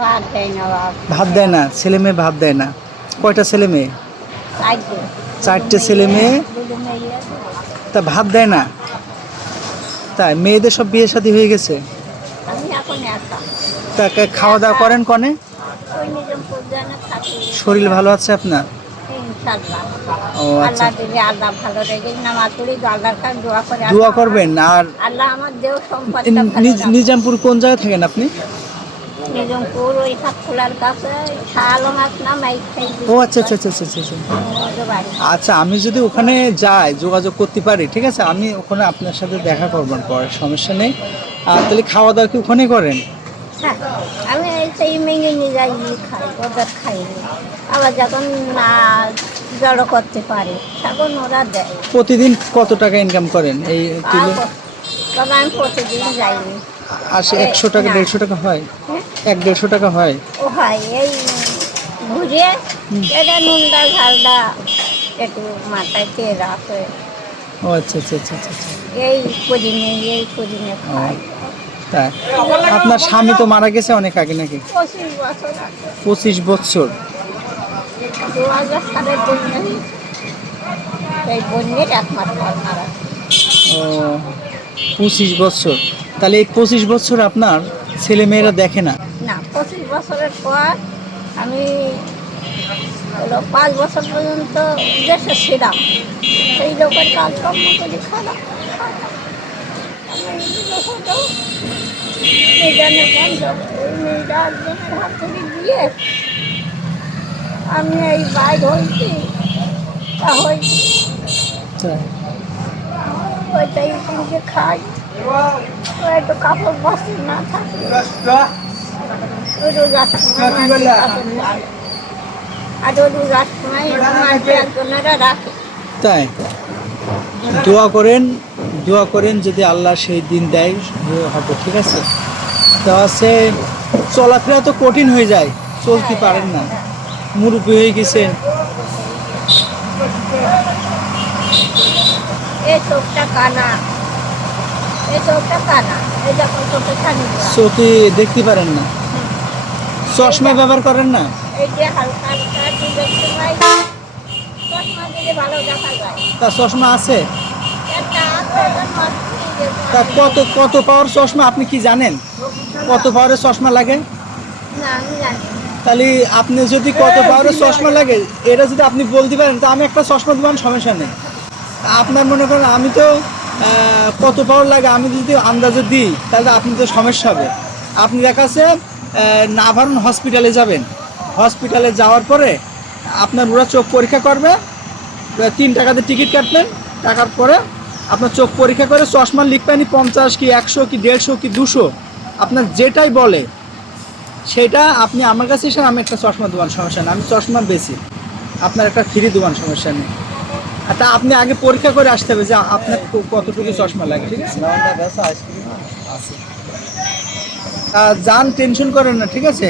ভাত দেয় না, ছেলে মেয়ে ভাত দেয় না। কয়টা ছেলে মেয়ে? চারটে ছেলে মেয়ে। তা ভাত দেয় না? তাই মেয়েদের সব বিয়ে শাদী হয়ে গেছে? তা খাওয়া দাওয়া করেন কনে? শরীর ভালো আছে আপনার? ও আচ্ছা, দোয়া করবেন। আর নিজামপুর কোন জায়গায় থাকেন আপনি? ও আচ্ছা আচ্ছা আচ্ছা আচ্ছা আচ্ছা। আচ্ছা, আমি যদি ওখানে যাই, যোগাযোগ করতে পারি, ঠিক আছে, আমি ওখানে আপনার সাথে দেখা করবেন, পরে সমস্যা নেই। আর তাহলে খাওয়া দাওয়া কি ওখানেই করেন? আমি সেই মেঙে নিয়ে যাই, খাই, ওদের খাই। আবার যখন না জড়ো করতে পারে তখন ওরা দেয়। প্রতিদিন কত টাকা ইনকাম করেন এই তুলে? তবে আমি প্রতিদিন যাইনি। আসে 100 টাকা 150 টাকা হয়? 100-150 টাকা হয়? ও হয় এই ঘুরে এটা নুনটা ঝালটা একটু মাথায় তেল আছে। ও আচ্ছা আচ্ছা আচ্ছা আচ্ছা। এই কদিনে খাই। তাই আপনার স্বামী তো মারা গেছে অনেক আগে নাকি? 25 বছর। 25 বছর? 2000 সালের বন্যা, এই বন্যের একমাত্র মারা। ও 25 বছর। তাহলে এই 25 বছর আপনার ছেলে মেয়েরা দেখে না? না, 25 বছরের পর আমি 5 বছর পর্যন্ত দেশে ছিলাম। সেই লোকের কাজকর্ম করে খারাপ হাত থেকে দিয়ে আমি এই বাইর হয়েছি, তা হয়েছি ওইটাই কিনকে খাই। একটু কাপড় বস্ত্র না থাকে তাই দোয়া করেন যদি আল্লাহ সেই দিন দেয় হবে, ঠিক আছে? তা আছে, চলাফেরা তো কঠিন হয়ে যায়, চলতে পারেন না, মুরব্বী হয়ে গেছেন। চোখে দেখতে পারেন না? চশমা ব্যবহার করেন না? তা চশমা আছে? তা কত পাওয়ার চশমা আপনি কি জানেন? কত পাওয়ারের চশমা লাগে? তাহলে আপনি যদি কত পাওয়ারের চশমা লাগে এটা যদি আপনি বলতে পারেন, তা আমি একটা চশমা দেবেন, সমস্যা নেই। আপনার মনে করেন আমি তো কত পাওয়ার লাগে আমি যদি আন্দাজে দিই তাহলে আপনি তো সমস্যা হবে। আপনি দেখাচ্ছে নাভারণ হসপিটালে যাবেন, হসপিটালে যাওয়ার পরে আপনার ওরা চোখ পরীক্ষা করবে, 3 টাকাতে টিকিট কাটবেন, টাকার পরে আপনার চোখ পরীক্ষা করে চশমা লিখবেন 50 কি 100 কি 150 কি 200, আপনার যেটাই বলে সেটা আপনি আমার কাছে এসে আমি একটা চশমা দেওয়ার সমস্যা নেই, আমি চশমা বেশি আপনার একটা ফ্রি দেওয়ার সমস্যা নেই। তা আপনি আগে পরীক্ষা করে আসতে হবে যে আপনার কতটুকু চশমা লাগে, ঠিক আছে? যান, টেনশন করেন না, ঠিক আছে?